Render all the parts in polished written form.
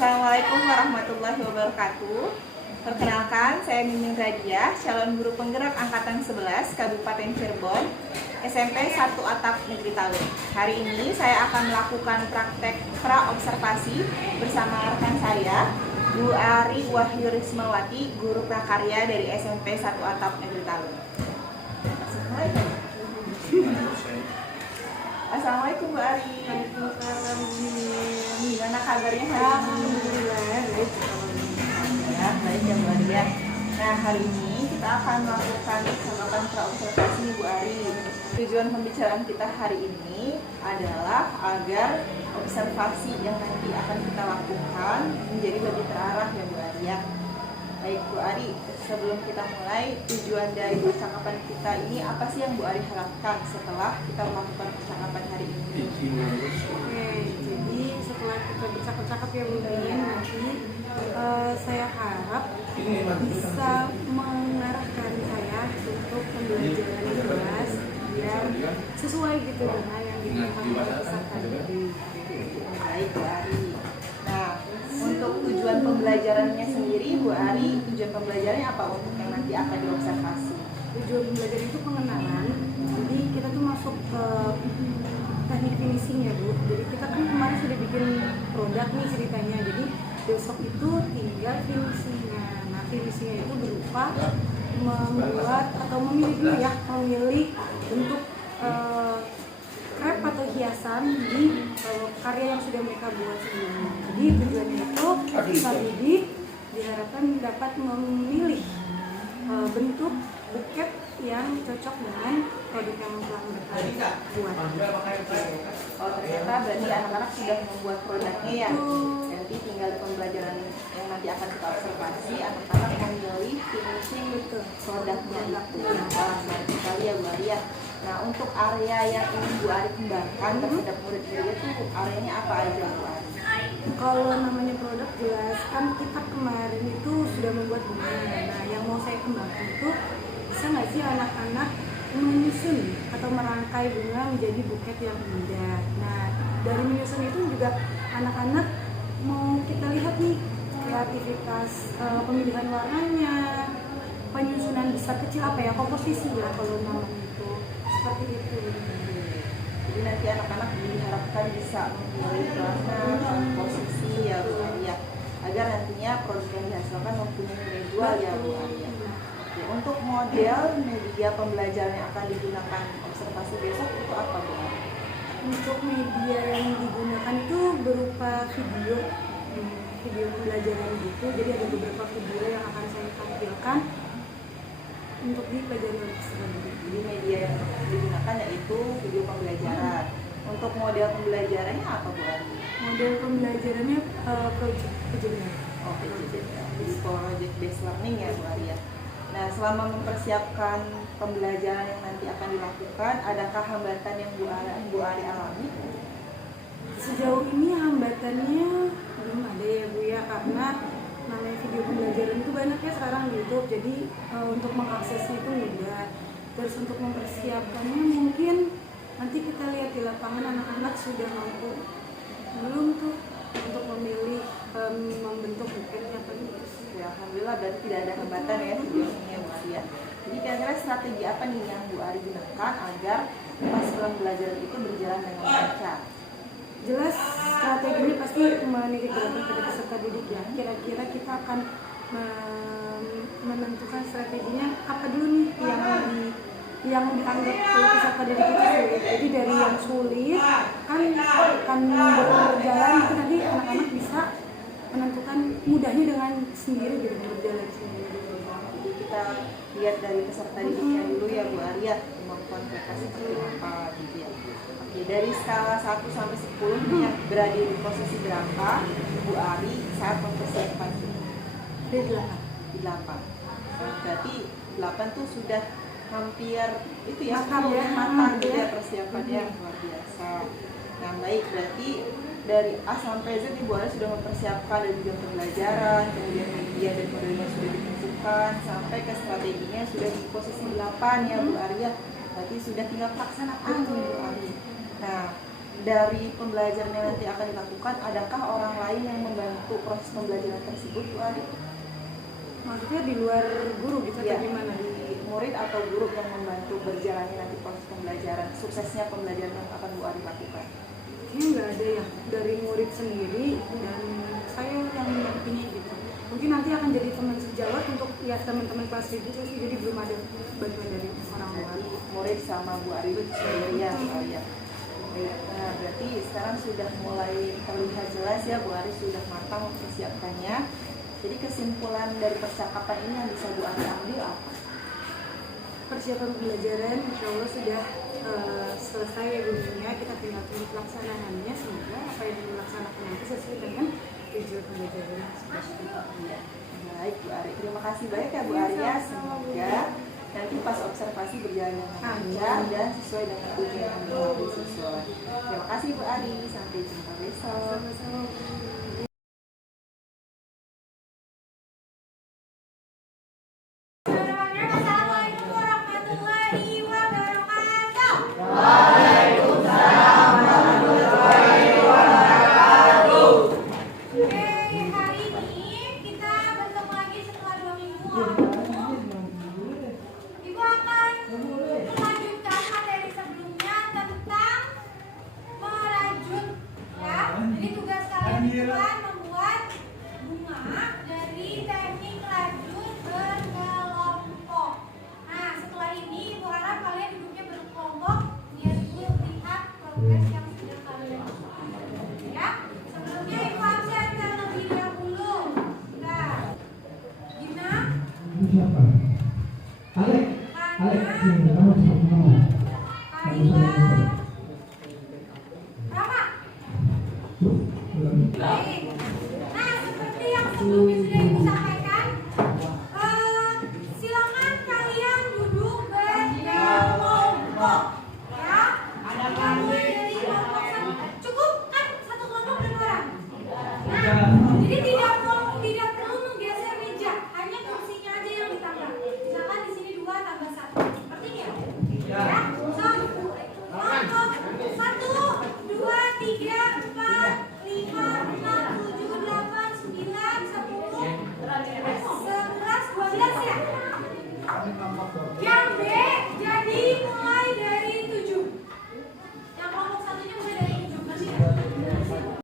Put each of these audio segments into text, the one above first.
Assalamualaikum warahmatullahi wabarakatuh. Perkenalkan, saya Mimin Radiah, calon guru penggerak Angkatan 11 Kabupaten Cirebon, SMP 1 Atap Negeri Talun. Hari ini saya akan melakukan praktek pra-observasi bersama rekan saya, Bu Ari Wahyu Rismawati, guru prakarya dari SMP 1 Atap Negeri Talun. Assalamualaikum Bu Ari. Waalaikumsalam. Gimana kabarnya hari ini? Alhamdulillah, baik. Ya, baik ya Bu Ari ya. Nah, hari ini kita akan melakukan percakapan pra-observasi Bu Ari. Tujuan pembicaraan kita hari ini adalah agar observasi yang nanti akan kita lakukan menjadi lebih terarah ya Bu Ari ya. Baik Bu Ari, sebelum kita mulai, tujuan dari percakapan kita ini apa sih yang Bu Ari harapkan setelah kita melakukan percakapan hari ini? Oke, jadi setelah kita bercakap-cakap ya Bu Dian, nanti saya harap bisa mengarahkan saya untuk pembelajaran yang jelas biar sesuai gitu dengan yang digunakan oleh peserta tadi. Baik Bu Ari. Nah, untuk tujuan pembelajarannya sendiri Bu Ari, tujuan pembelajarannya apa untuk yang nanti akan diobservasi? Tujuan belajar itu pengenalan, jadi kita tuh masuk ke teknik finishing ya Bu. Jadi kita kan kemarin sudah bikin produk nih ceritanya, jadi besok itu tinggal finishingnya. Nah, finishingnya itu berupa membuat atau memilih dulu ya, memilih bentuk crepe atau hiasan di karya yang sudah mereka buat sebelumnya. Jadi tujuannya itu peserta didik diharapkan dapat memilih bentuk buket yang cocok dengan produk yang telah mereka buat. Oh, ternyata berarti anak-anak sudah membuat produknya ya. Nanti tinggal pembelajaran yang nanti akan kita observasi, anak-anak memilih finishing produknya itu. Wah, menarik sekali ya Bu Ari ya. Nah, untuk area yang ingin Bu Ari kembangkan terhadap murid-murid itu areanya apa aja Bu Ari? Kalau namanya produk jelas kan kita kemarin itu sudah membuat bunga. Nah, yang mau saya kembangkan itu bisa nggak sih anak-anak menyusun atau merangkai bunga menjadi buket yang indah. Nah, dari menyusun itu juga anak-anak mau kita lihat nih kreativitas pemilihan warnanya, penyusunan besar kecil apa ya, komposisi ya kalau namanya itu seperti itu. Jadi nanti anak-anak diharapkan bisa memilih warna, posisi ya Bu Ari ya, agar nantinya produk yang dihasilkan mempunyai nilai jual ya Bu Ari ya. Oke, untuk model media pembelajaran yang akan digunakan observasi besok itu apa Bu Ari? Untuk media yang digunakan itu berupa video pembelajaran gitu. Jadi ada beberapa video yang akan saya tampilkan untuk di pelajaran tersebut. Jadi media yang digunakan yaitu video pembelajaran. Untuk model pembelajarannya apa Bu Ari? Model pembelajarannya project. Oh, jadi project based learning ya Bu Ari ya. Nah, selama mempersiapkan pembelajaran yang nanti akan dilakukan, adakah hambatan yang Bu Ari alami? Sejauh ini hambatannya belum ada ya Bu ya, karena namanya video pembelajaran itu banyak ya sekarang di YouTube, jadi untuk mengaksesnya itu mudah. Terus untuk mempersiapkannya mungkin nanti kita lihat di lapangan anak-anak sudah mampu belum tuh untuk memilih membentuk buketnya apa gitu. Ya, alhamdulillah berarti tidak ada hambatan ya sejauh ini ya Bu Ari ya. Jadi kira-kira strategi apa nih yang Bu Ari gunakan agar pas pembelajaran itu berjalan dengan lancar? Jelas strateginya pasti menitik beratkan pada peserta didik ya. Kira-kira kita akan menentukan strateginya apa dulu nih yang dianggap oleh peserta didik itu sulit. Jadi dari yang sulit kan akan berjalan itu nanti anak-anak bisa menentukan mudahnya dengan sendiri gitu, berjalan sendiri. Jadi kita lihat dari peserta didiknya dulu ya Bu Ari ya, kemampuan mereka seperti apa gitu ya. Oke, dari skala 1 sampai 10 nih yang berada di posisi berapa Bu Ari saat mempersiapkan ini? Dari 8. Di 8. Berarti 8 tuh sudah hampir itu ya, matang gitu ya persiapannya, luar biasa. Nah, baik, berarti dari A sampai Z Ibu Ari sudah mempersiapkan dari jam pembelajaran, kemudian media dan modelnya sudah ditentukan, sampai ke strateginya sudah di posisi 8 ya Bu Ari ya. Berarti sudah tinggal pelaksanaan Bu Ari. Nah, dari pembelajaran yang nanti akan dilakukan, adakah orang lain yang membantu membantu proses pembelajaran tersebut, Bu Ari? Maksudnya di luar guru gitu Ya, atau gimana? di murid atau guru yang membantu berjalannya nanti proses pembelajaran, suksesnya pembelajaran yang akan Bu Ari lakukan. Kayaknya nggak ada ya, dari murid sendiri dan saya yang mendampingi gitu. Mungkin nanti akan jadi teman sejawat untuk ya teman-teman kelas juga sih, jadi belum ada bantuan dari orang luar. Jadi murid sama Bu Ari sendirian kalian. Nah, berarti sekarang sudah mulai terlihat jelas ya Bu Ari sudah matang persiapannya. Jadi kesimpulan dari percakapan ini yang bisa Bu Ari ambil apa? Persiapan pembelajaran insya Allah sudah selesai ya bunyinya, kita tinggal tunggu pelaksanaannya, semoga apa yang dilaksanakan nanti sesuai dengan tujuan pembelajaran. Baik Bu Ari, terima kasih banyak ya Bu Ari ya. Semoga nanti pas observasi berjalan dengan lancar dan sesuai dengan tujuan yang dilakukan siswa. Terima kasih Bu Ari, sampai jumpa besok. Sama-sama. Assalamualaikum warahmatullahi wabarakatuh. Oke, hari ini kita bertemu lagi setelah 2 minggu. Ibu akan melanjutkan materi sebelumnya tentang merajut, ya. Jadi tugas kalian itu kan membuat bunga dari teknik rajut berkelompok. Nah, setelah ini Ibu harap kalian duduknya berkelompok biar Ibu lihat progres yang sudah kalian lakukan. Ya, sebelumnya Ibu absen terlebih dahulu. Nah, Gina, Siapa? Alek. Alek. Hana, Kaila, Rama. Baik. Nah, seperti yang sebelumnya sudah Ibu sampaikan, silakan kalian duduk berkelompok, ya. Kita mulai dari kelompok satu. Cukup kan satu kelompok berapa orang? Nah, jadi tidak perlu menggeser meja, hanya kursinya aja yang ditambah. Misalkan di sini 2 tambah 1. Seperti ini ya? Ya. So, kelompok 1, 2, 3, 4, 5, 6, 7, 8, 9, 10, 11, 12 ya? Yang B jadi mulai dari 7. Yang kelompok satunya mulai dari 7. Ngerti nggak?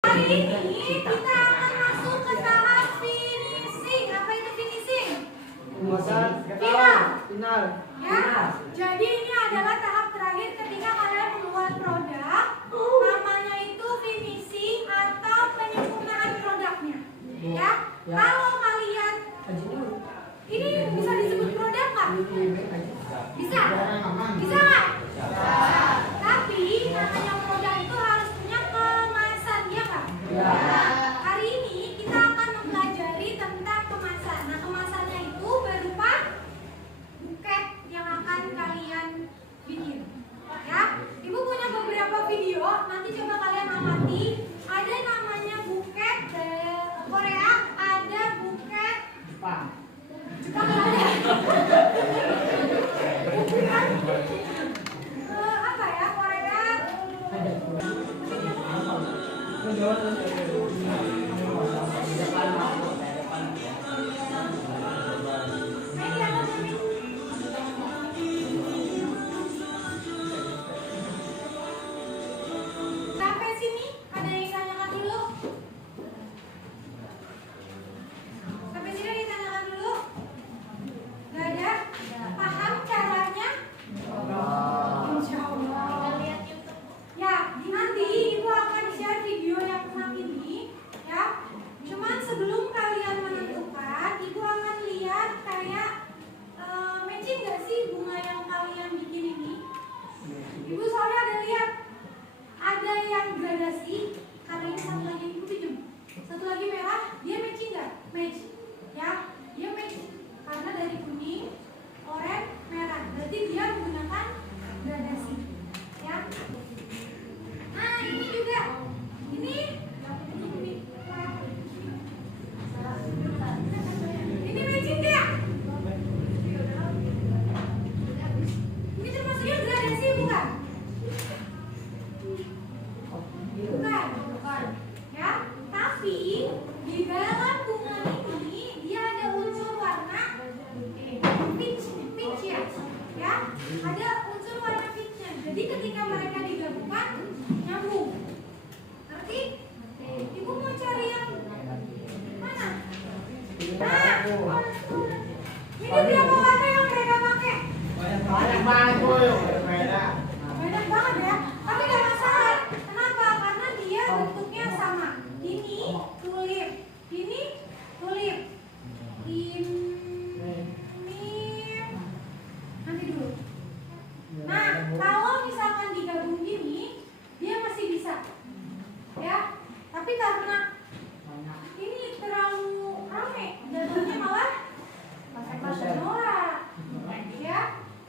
Hari ini kita akan masuk ke tahap finishing. Apa itu finishing? Final. Ya. Jadi ini adalah tahap terakhir ketika kalian membuat produk. Namanya itu finishing atau penyempurnaan produknya. Ya. Kalau kalian ini bisa disebut produk nggak? Bisa. Bisa nggak? Tapi namanya produk itu harus punya kemasan, ya nggak? Hari ini kita akan mempelajari tentang kemasan. Nah, kemasannya itu berupa buket yang akan kalian bikin. Ya, Ibu punya beberapa video. Nanti coba kalian amati. Ada namanya buket Korea, ada buket Jepang ada. Bukan apa ya, Korea. Sampai sini ada yang ditanyakan dulu? Sampai sini ada yang ditanyakan dulu? Gak ada? Paham caranya? Insya Allah. Lihat YouTube. ketika mereka digabungkan nyambung. Ngerti? Ibu mau cari yang mana? Nah, ini berapa warna yang mereka pakai? Banyak banget tuh, beda. Banyak banget ya, tapi gak masalah. Kenapa? Karena dia bentuknya sama. Ini tulip, ini tulip, ini nanti dulu. Nah, kalau misalkan digabung gini, dia masih bisa, ya. Tapi karena ini terlalu rame, jadinya malah pakai norak, ya.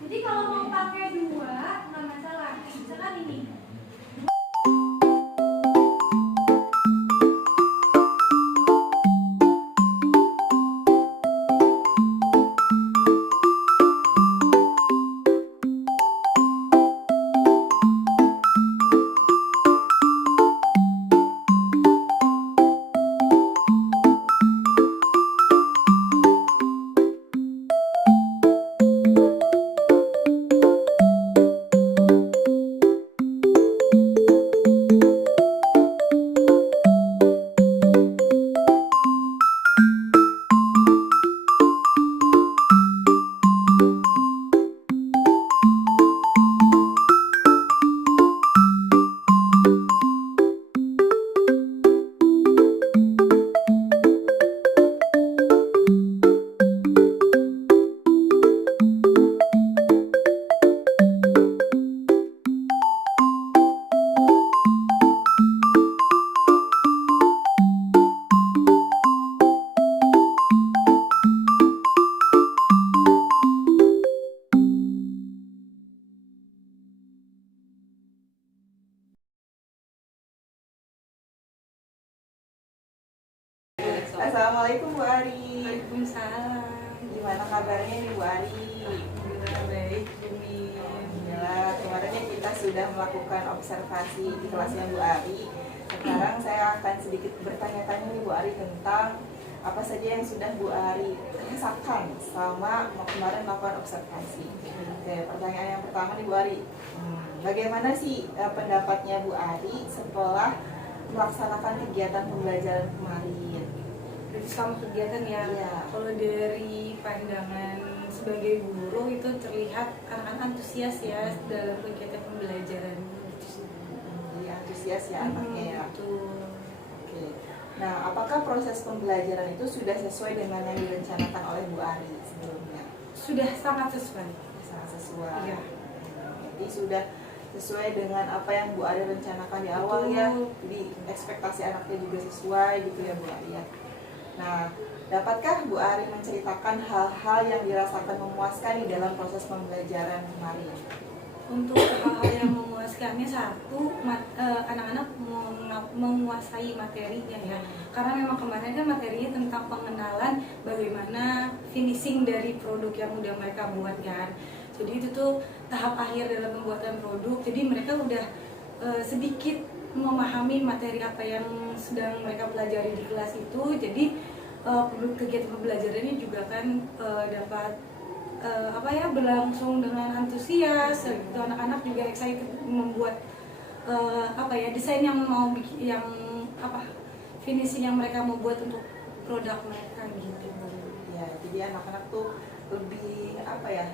Jadi kalau mau pakai dua nggak masalah. Misalkan ini. Assalamualaikum Bu Ari. Waalaikumsalam. Gimana kabarnya nih Bu Ari? Alhamdulillah baik, Bumi. Alhamdulillah, kemarin kita sudah melakukan observasi di kelasnya Bu Ari. Sekarang saya akan sedikit bertanya-tanya nih Bu Ari tentang apa saja yang sudah Bu Ari rasakan selama kemarin melakukan observasi. Oke, pertanyaan yang pertama nih Bu Ari, bagaimana sih pendapatnya Bu Ari setelah melaksanakan kegiatan pembelajaran kemarin? Sama kegiatan ya. Iya. Kalau dari pandangan sebagai guru itu terlihat anak-anak antusias ya dalam kegiatan pembelajaran. Jadi antusias ya anaknya ya. Betul. Oke. Nah, apakah proses pembelajaran itu sudah sesuai dengan yang direncanakan oleh Bu Ari sebelumnya? Sudah sangat sesuai. Sangat sesuai. Iya. Jadi sudah sesuai dengan apa yang Bu Ari rencanakan di awal ya. Jadi ekspektasi anaknya juga sesuai gitu ya Bu Ari ya. Nah, dapatkah Bu Ari menceritakan hal-hal yang dirasakan memuaskan di dalam proses pembelajaran kemarin? Untuk hal-hal yang memuaskannya, satu, anak-anak menguasai materinya ya. Karena memang kemarin kan materinya tentang pengenalan bagaimana finishing dari produk yang udah mereka buat kan. Jadi itu tuh tahap akhir dalam pembuatan produk. Jadi mereka udah sedikit memahami materi apa yang sedang mereka pelajari di kelas itu. Jadi kegiatan pembelajarannya juga kan dapat berlangsung dengan antusias. Gitu. Anak-anak juga excited membuat desain yang mau yang finishing yang mereka mau buat untuk produk mereka gitu. Ya, jadi anak-anak tuh lebih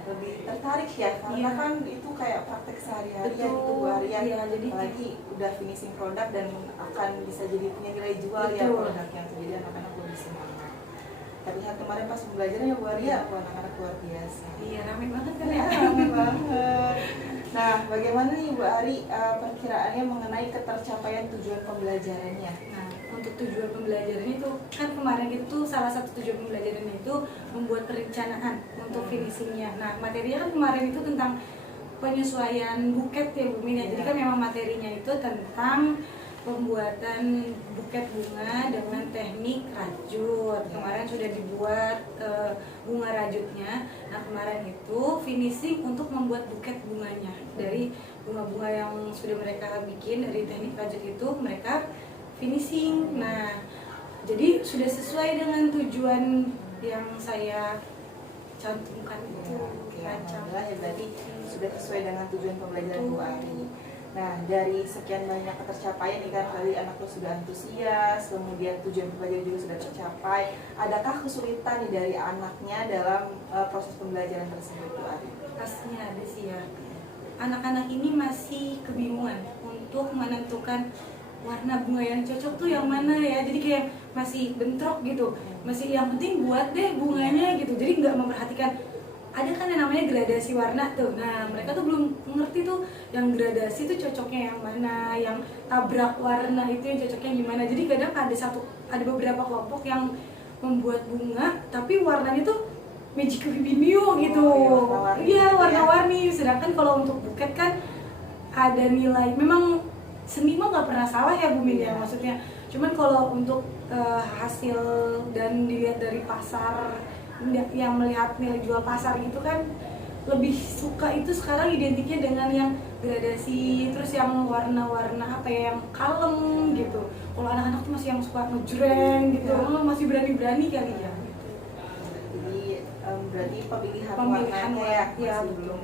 lebih tertarik ya karena kan itu kayak praktek sehari-hari ya gitu Bu Ari ya. Iya, jadi apalagi udah finishing produk dan akan bisa jadi punya nilai jual ya produknya, jadi anak-anak lebih semangat. Terlihat kemarin pas pembelajaran ya Bu Ari ya, anak-anak luar biasa. Iya, rame banget kan Ya, ya. rame banget. Nah, bagaimana nih Bu Ari perkiraannya mengenai ketercapaian tujuan pembelajarannya? Nah, untuk tujuan pembelajaran itu kan kemarin itu salah satu tujuan pembelajaran itu membuat perencanaan untuk finishingnya. Nah, materinya kan kemarin itu tentang penyesuaian buket ya Bu Min ya. Jadi kan memang materinya itu tentang pembuatan buket bunga dengan teknik rajut. Kemarin sudah dibuat bunga rajutnya. Nah, kemarin itu finishing untuk membuat buket bunganya dari bunga-bunga yang sudah mereka bikin dari teknik rajut itu mereka finishing. Nah, jadi sudah sesuai dengan tujuan yang saya cantumkan itu. Alhamdulillah ya, berarti sudah sesuai dengan tujuan pembelajaran Bu Ari. dari sekian banyak ketercapaian nih kan, tadi anak lo sudah antusias, kemudian tujuan belajar juga sudah tercapai, adakah kesulitan nih dari anaknya dalam proses pembelajaran tersebut Bu Ari? Pastinya ada sih ya. Anak-anak ini masih kebingungan untuk menentukan warna bunga yang cocok tuh yang mana ya. Jadi kayak masih bentrok gitu. Masih yang penting buat deh bunganya gitu. Jadi nggak memperhatikan ada kan yang namanya gradasi warna tuh. Nah, mereka tuh belum ngerti tuh yang gradasi tuh cocoknya yang mana, yang tabrak warna itu yang cocoknya gimana. Jadi kadang ada beberapa kelompok yang membuat bunga tapi warnanya tuh magic binio gitu. Iya, warna-warni. Sedangkan kalau untuk buket kan ada nilai. Memang seni mah nggak pernah salah ya Bu Min ya, maksudnya. Cuman kalau untuk hasil dan dilihat dari pasar, yang melihat nilai jual pasar gitu kan, lebih suka itu sekarang identiknya dengan yang gradasi, terus yang warna-warna apa ya, yang kalem gitu. Kalau anak-anak tuh masih yang suka ngejreng gitu, masih berani-berani kali ya. Jadi berarti pemilihan Pemilihan warnanya ya, masih belum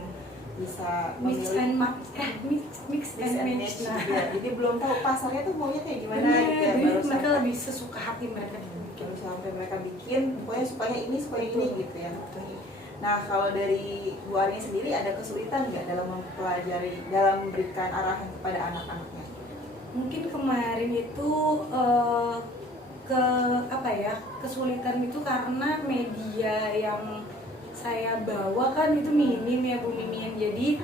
bisa mix and memilih mix and match. Nah, jadi belum tahu pasarnya tuh maunya kayak gimana bener, gitu ya, jadi baru mereka sampai- lebih sesuka hati mereka. baru sampai mereka bikin pokoknya sukanya ini gitu ya. Nah, kalau dari Bu Ari sendiri ada kesulitan nggak dalam mempelajari, dalam memberikan arahan kepada anak-anaknya? Mungkin kemarin itu kesulitan itu karena media yang saya bawa kan itu minim ya Bu Mimin. Jadi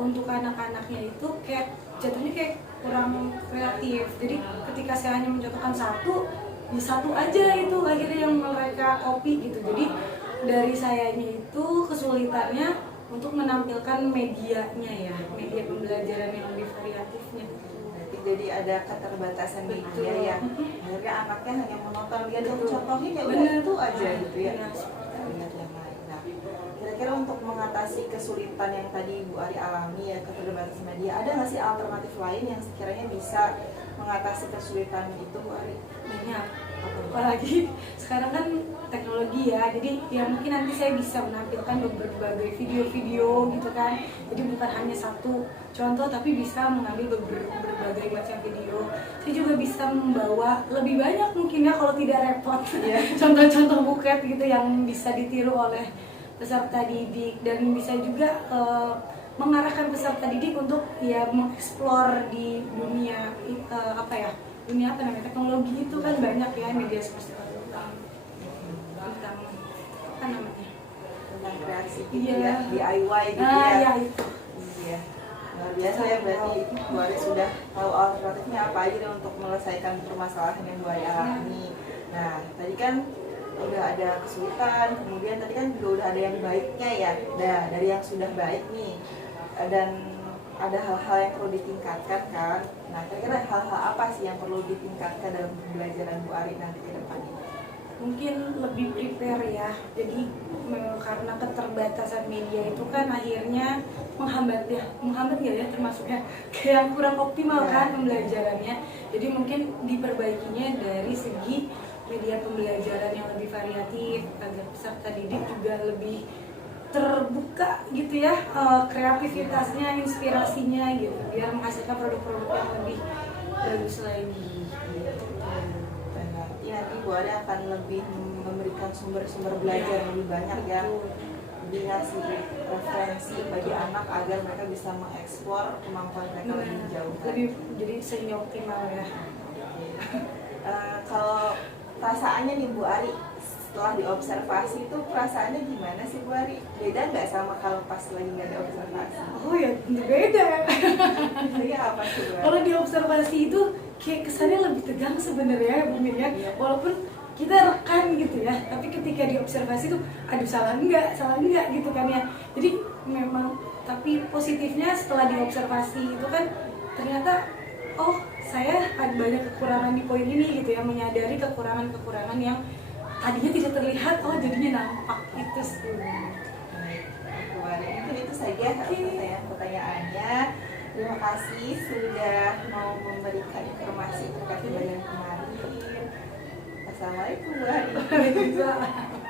untuk anak-anaknya itu kayak jatuhnya kayak kurang kreatif. Jadi ketika saya hanya mencontohkan satu aja itu akhirnya yang mereka copy gitu. Jadi dari sayanya itu kesulitannya untuk menampilkan medianya ya, media pembelajaran yang lebih variatifnya. Jadi ada keterbatasan media ya, akhirnya anaknya hanya menonton, dia dong contohin ya udah Bener. itu aja gitu ya. Bener. Lihat yang lain. Nah, kira-kira untuk mengatasi kesulitan yang tadi Bu Ari alami ya, keterbatasan media, ada nggak sih alternatif lain yang sekiranya bisa mengatasi kesulitan itu Bu Ari? Banyak, apalagi sekarang kan teknologi ya, jadi ya mungkin nanti saya bisa menampilkan berbagai video-video gitu kan, jadi bukan hanya satu contoh tapi bisa mengambil berbagai macam video. Saya juga bisa membawa lebih banyak mungkin ya kalau tidak repot contoh-contoh buket gitu yang bisa ditiru oleh peserta didik, dan bisa juga mengarahkan peserta didik untuk ya mengeksplor di dunia dunia teknologi itu kan banyak ya, media sosial tentang apa namanya, Tentang kreasi gitu Iya. ya, DIY gitu ya itu. Iya. Luar biasa ya, berarti Bu Ari sudah tahu alternatifnya apa aja nih untuk menyelesaikan permasalahan yang Bu Ari alami. Nah, tadi kan udah ada kesulitan, kemudian tadi kan juga udah ada yang baiknya ya. Nah, dari yang sudah baik nih, dan ada hal-hal yang perlu ditingkatkan kan. Nah, kira-kira hal-hal apa sih yang perlu ditingkatkan dalam pembelajaran Bu Ari nanti ke depannya? Mungkin lebih prepare ya, jadi karena keterbatasan media itu kan akhirnya menghambat nggak ya, termasuknya kayak kurang optimal kan pembelajarannya. Jadi mungkin diperbaikinya dari segi media pembelajaran yang lebih variatif agar peserta didik juga lebih terbuka gitu ya, kreativitasnya, inspirasinya gitu, biar menghasilkan produk-produk yang lebih bagus lagi. Berarti nanti Bu Ari akan lebih memberikan sumber-sumber belajar yang lebih banyak ya, lebih ngasih referensi bagi anak agar mereka bisa mengeksplor kemampuan mereka lebih jauh. Lebih jadi sehingga optimal ya. Kalau perasaannya nih Bu Ari setelah diobservasi itu perasaannya gimana sih Bu Ari? Beda nggak sama kalau pas lagi nggak ada observasi? Oh ya tentu beda. Jadi apa sih Bu Ari? Kalau diobservasi itu kayak kesannya lebih tegang sebenarnya Bu Min ya. Walaupun kita rekan gitu ya, tapi ketika diobservasi tuh aduh salah enggak gitu kan ya. Jadi memang, tapi positifnya setelah diobservasi itu kan ternyata oh saya ada banyak kekurangan di poin ini gitu ya, menyadari kekurangan yang tadinya tidak terlihat, oh jadinya nampak itu sih. Bu Ari, mungkin itu saja pertanyaannya. Terima kasih sudah mau memberikan informasi terkait pembelajaran kemarin. Assalamualaikum Bu Ari. Waalaikumsalam.